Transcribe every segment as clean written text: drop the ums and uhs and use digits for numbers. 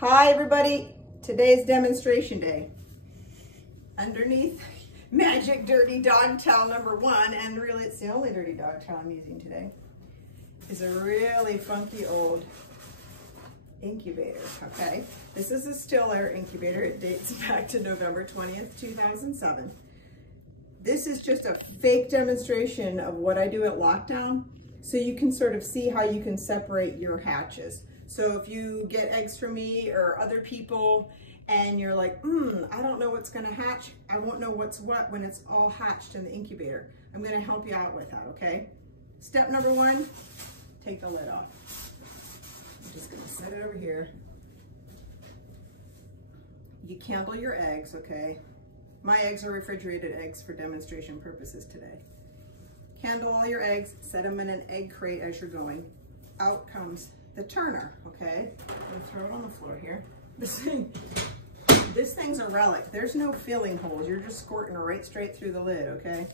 Hi everybody, today's demonstration day. Underneath Magic Dirty Dog Towel number 1, and really it's the only dirty dog towel I'm using today, is a really funky old incubator, okay? This is a still air incubator. It dates back to November 20th, 2007. This is just a fake demonstration of what I do at lockdown, so you can sort of see how you can separate your hatches. So if you get eggs from me or other people and you're like, I don't know what's gonna hatch, I won't know what's what when it's all hatched in the incubator. I'm gonna help you out with that, okay? Step number 1, take the lid off. I'm just gonna set it over here. You candle your eggs, okay? My eggs are refrigerated eggs for demonstration purposes today. Candle all your eggs, set them in an egg crate as you're going. Out comes the turner, okay? I'm gonna throw it on the floor here. This thing's a relic. There's no filling holes. You're just squirting right straight through the lid, okay?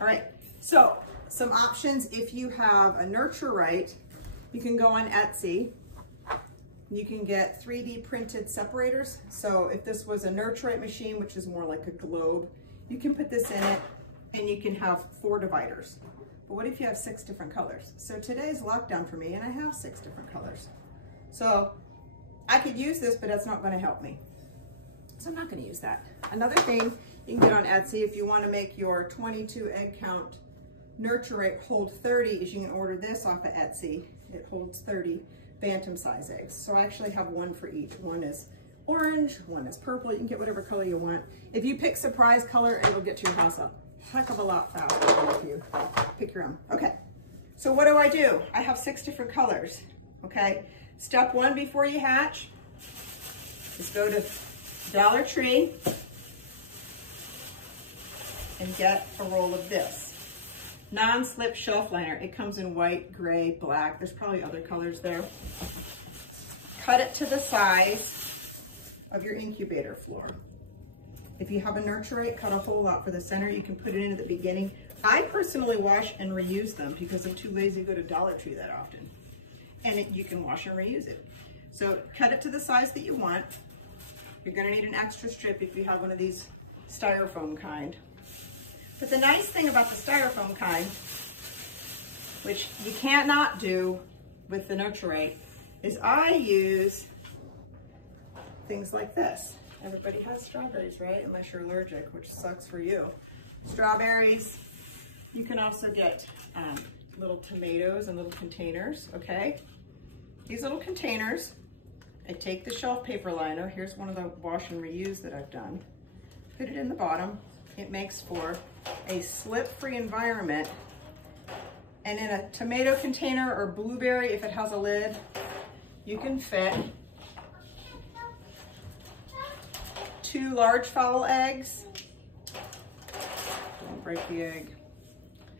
All right, so some options. If you have a nurture right, you can go on Etsy. You can get 3D printed separators. So if this was a nurture right machine, which is more like a globe, you can put this in it and you can have 4 dividers. But what if you have 6 different colors? So today's lockdown for me and I have 6 different colors. So I could use this, but that's not gonna help me. So I'm not gonna use that. Another thing you can get on Etsy if you wanna make your 22 egg count nurture rate hold 30 is you can order this off of Etsy. It holds 30 bantam size eggs. So I actually have one for each. One is orange, one is purple. You can get whatever color you want. If you pick surprise color, it'll get to your house a heck of a lot faster than if you pick your own. Okay, so what do? I have 6 different colors, okay? Step 1 before you hatch is go to Dollar Tree and get a roll of this. Non-slip shelf liner. It comes in white, gray, black. There's probably other colors there. Cut it to the size of your incubator floor. If you have a nurture right, cut a hole out for the center. You can put it in at the beginning. I personally wash and reuse them because I'm too lazy to go to Dollar Tree that often. And you can wash and reuse it. So cut it to the size that you want. You're gonna need an extra strip if you have one of these styrofoam kind. But the nice thing about the styrofoam kind, which you can't not do with the nurture right, is I use things like this. Everybody has strawberries, right? Unless you're allergic, which sucks for you. Strawberries. You can also get little tomatoes in little containers, okay? These little containers, I take the shelf paper liner. Here's one of the wash and reuse that I've done. Put it in the bottom. It makes for a slip-free environment. And in a tomato container or blueberry, if it has a lid, you can fit 2 large fowl eggs. Don't break the egg.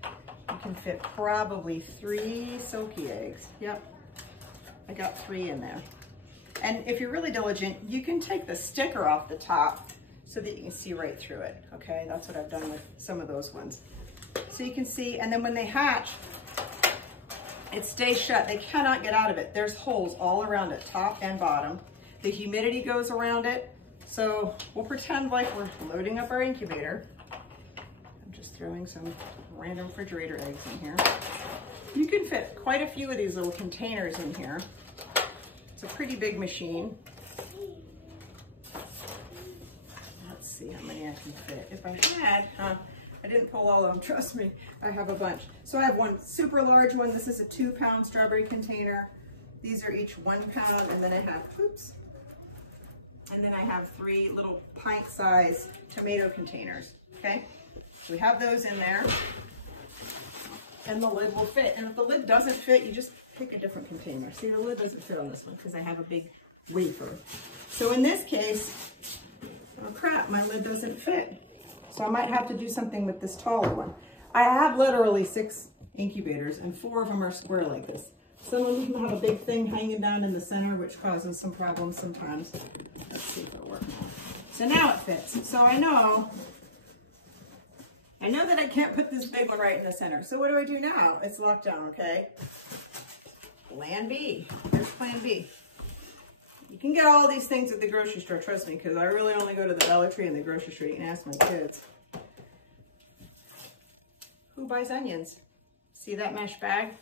You can fit probably 3 silky eggs. Yep, I got 3 in there. And if you're really diligent, you can take the sticker off the top so that you can see right through it, okay? That's what I've done with some of those ones. So you can see, and then when they hatch, it stays shut. They cannot get out of it. There's holes all around it, top and bottom. The humidity goes around it. So we'll pretend like we're loading up our incubator. I'm just throwing some random refrigerator eggs in here. You can fit quite a few of these little containers in here. It's a pretty big machine. Let's see how many I can fit. If I had, I didn't pull all of them, trust me, I have a bunch. So I have one super large one. This is a 2-pound strawberry container. These are each 1 pound, and then I have, and then I have 3 little pint-sized tomato containers, okay? So we have those in there, and the lid will fit. And if the lid doesn't fit, you just pick a different container. See, the lid doesn't fit on this one because I have a big wafer. So in this case, oh crap, my lid doesn't fit. So I might have to do something with this taller one. I have literally 6 incubators, and 4 of them are square like this. Some of them have a big thing hanging down in the center, which causes some problems sometimes. Let's see if it'll work now. So now it fits. So I know that I can't put this big one right in the center. So what do I do now? It's locked down, okay? Plan B. Here's plan B. You can get all these things at the grocery store, trust me, because I really only go to the Dollar Tree and the grocery store. You can ask my kids. Who buys onions? See that mesh bag?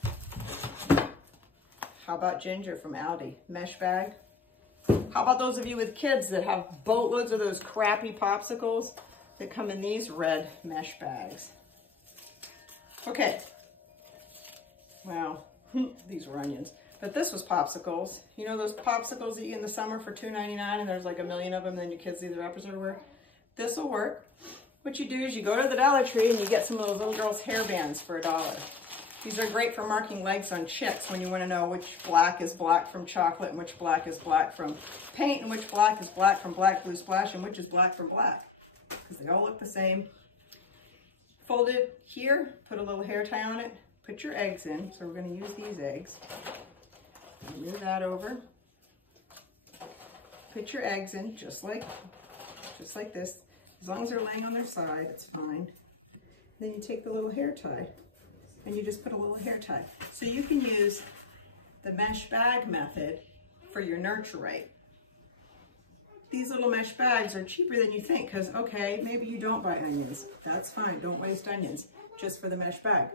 How about ginger from Aldi? Mesh bag. How about those of you with kids that have boatloads of those crappy popsicles that come in these red mesh bags? Okay. Wow, these were onions. But this was popsicles. You know those popsicles that you get in the summer for $2.99 and there's like a million of them and then your kids leave the wrappers everywhere? This will work. What you do is you go to the Dollar Tree and you get some of those little girls' hair bands for $1. These are great for marking legs on chicks when you want to know which black is black from chocolate and which black is black from paint and which black is black from Black Blue Splash and which is black from black. Because they all look the same. Fold it here, put a little hair tie on it, put your eggs in. So we're going to use these eggs. Move that over. Put your eggs in just like this. As long as they're laying on their side, it's fine. Then you take the little hair tie and you just put a little hair tie. So you can use the mesh bag method for your nurturite. These little mesh bags are cheaper than you think because, okay, maybe you don't buy onions. That's fine. Don't waste onions just for the mesh bag.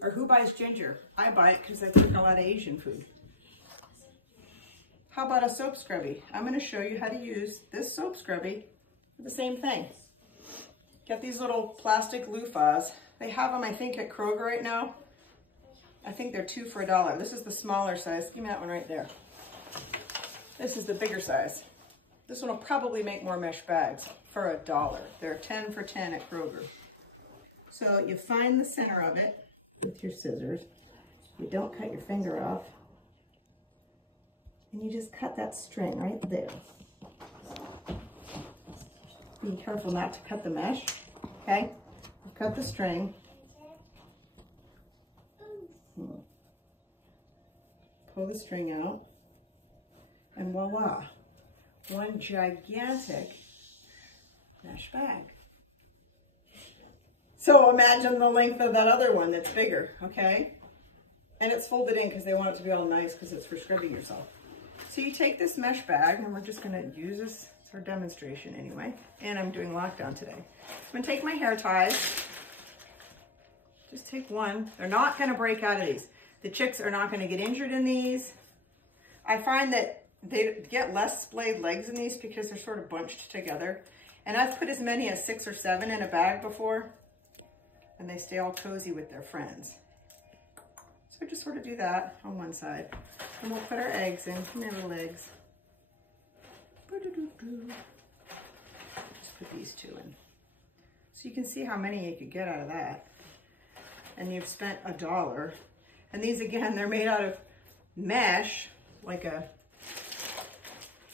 Or who buys ginger? I buy it because I cook a lot of Asian food. How about a soap scrubby? I'm going to show you how to use this soap scrubby for the same thing. Get these little plastic loofahs. They have them, I think, at Kroger right now. I think they're 2 for $1. This is the smaller size. Give me that one right there. This is the bigger size. This one will probably make more mesh bags for $1. They're 10 for 10 at Kroger. So you find the center of it with your scissors. You don't cut your finger off. And you just cut that string right there. Be careful not to cut the mesh, okay? Cut the string. Pull the string out. And voila, one gigantic mesh bag. So imagine the length of that other one that's bigger, okay? And it's folded in because they want it to be all nice because it's for scrubbing yourself. So you take this mesh bag, and we're just going to use this for demonstration anyway. And I'm doing lockdown today. I'm going to take my hair ties. Just take one. They're not going to break out of these. The chicks are not going to get injured in these. I find that they get less splayed legs in these because they're sort of bunched together. And I've put as many as 6 or 7 in a bag before. And they stay all cozy with their friends. So just sort of do that on one side. And we'll put our eggs in. Come here, little eggs. Just put these 2 in. So you can see how many you could get out of that. And you've spent $1. And these, again, they're made out of mesh, like a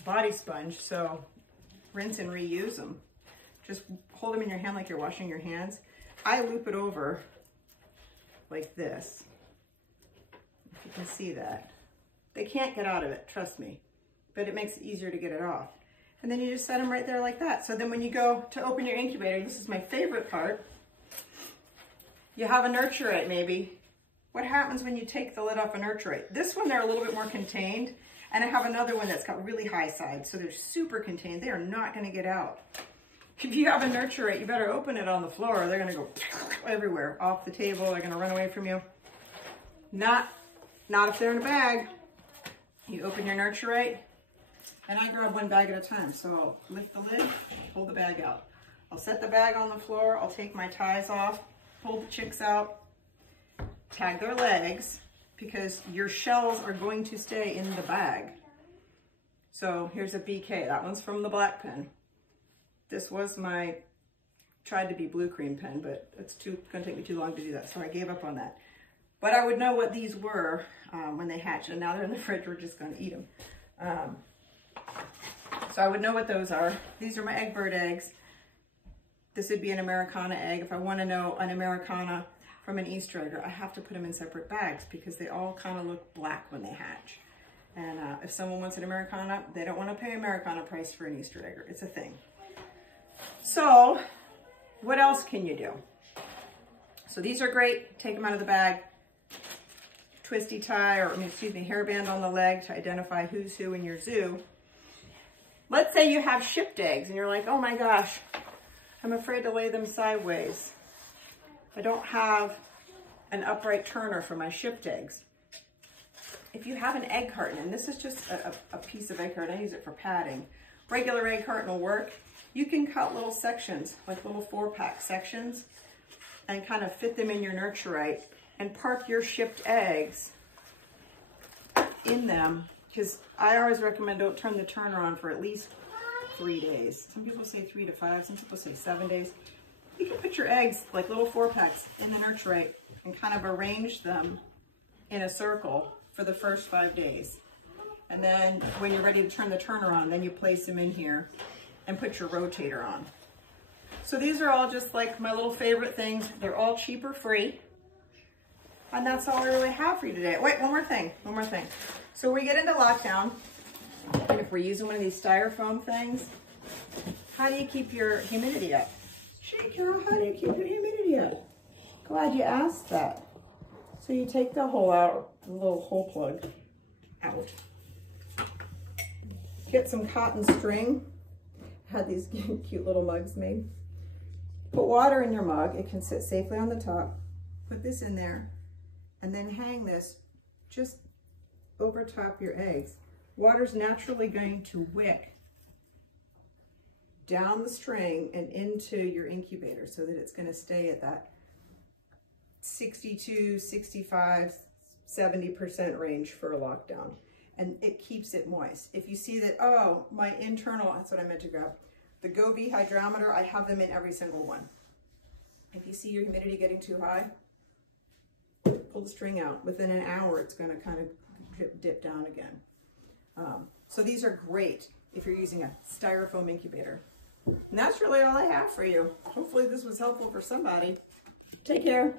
body sponge. So rinse and reuse them. Just hold them in your hand like you're washing your hands. I loop it over like this. If you can see that. They can't get out of it, trust me. But it makes it easier to get it off. And then you just set them right there like that. So then when you go to open your incubator, this is my favorite part. You have a nurturite maybe. What happens when you take the lid off a nurturite? This one, they're a little bit more contained. And I have another one that's got really high sides. So they're super contained. They are not going to get out. If you have a nurturite, you better open it on the floor. They're going to go everywhere, off the table. They're going to run away from you. Not if they're in a bag. You open your nurturite, and I grab one bag at a time. So I'll lift the lid, pull the bag out. I'll set the bag on the floor. I'll take my ties off, pull the chicks out, tag their legs, because your shells are going to stay in the bag. So here's a BK. That one's from the black pen. This was my, tried to be blue cream pen, but it's gonna take me too long to do that, so I gave up on that. But I would know what these were when they hatched, and now they're in the fridge, we're just gonna eat them. So I would know what those are. These are my egg bird eggs. This would be an Americana egg. If I wanna know an Americana from an Easter egg, I have to put them in separate bags because they all kind of look black when they hatch. And if someone wants an Americana, they don't wanna pay Americana price for an Easter egg. It's a thing. So what else can you do? So these are great. Take them out of the bag. Twisty tie, or excuse me, hairband on the leg to identify who's who in your zoo. let's say you have shipped eggs and you're like, oh my gosh, I'm afraid to lay them sideways. I don't have an upright turner for my shipped eggs. If you have an egg carton, and this is just a piece of egg carton, I use it for padding. Regular egg carton will work. You can cut little sections, like little 4-pack sections, and kind of fit them in your nurturite and park your shipped eggs in them, because I always recommend don't turn the turner on for at least 3 days. Some people say 3 to 5, some people say 7 days. You can put your eggs, like little 4-packs, in the nurturite and kind of arrange them in a circle for the first 5 days. And then when you're ready to turn the turner on, then you place them in here and put your rotator on. So these are all just like my little favorite things. They're all cheap or free. And that's all I really have for you today. Wait, one more thing. So we get into lockdown, and if we're using one of these styrofoam things, how do you keep your humidity up? Gee, Carol, how do you keep your humidity up? Glad you asked that. So you take the hole out, the little hole plug out. Get some cotton string. I had these cute little mugs made. Put water in your mug. It can sit safely on the top. Put this in there, and then hang this just over top your eggs. Water's naturally going to wick down the string and into your incubator so that it's going to stay at that 62, 65, 70% range for a lockdown. And it keeps it moist. If you see that, oh, my internal, that's what I meant to grab, the Gobi hydrometer, I have them in every single one. If you see your humidity getting too high, pull the string out. Within an hour, it's going to kind of dip down again. So these are great if you're using a styrofoam incubator. And that's really all I have for you. Hopefully this was helpful for somebody. Take care.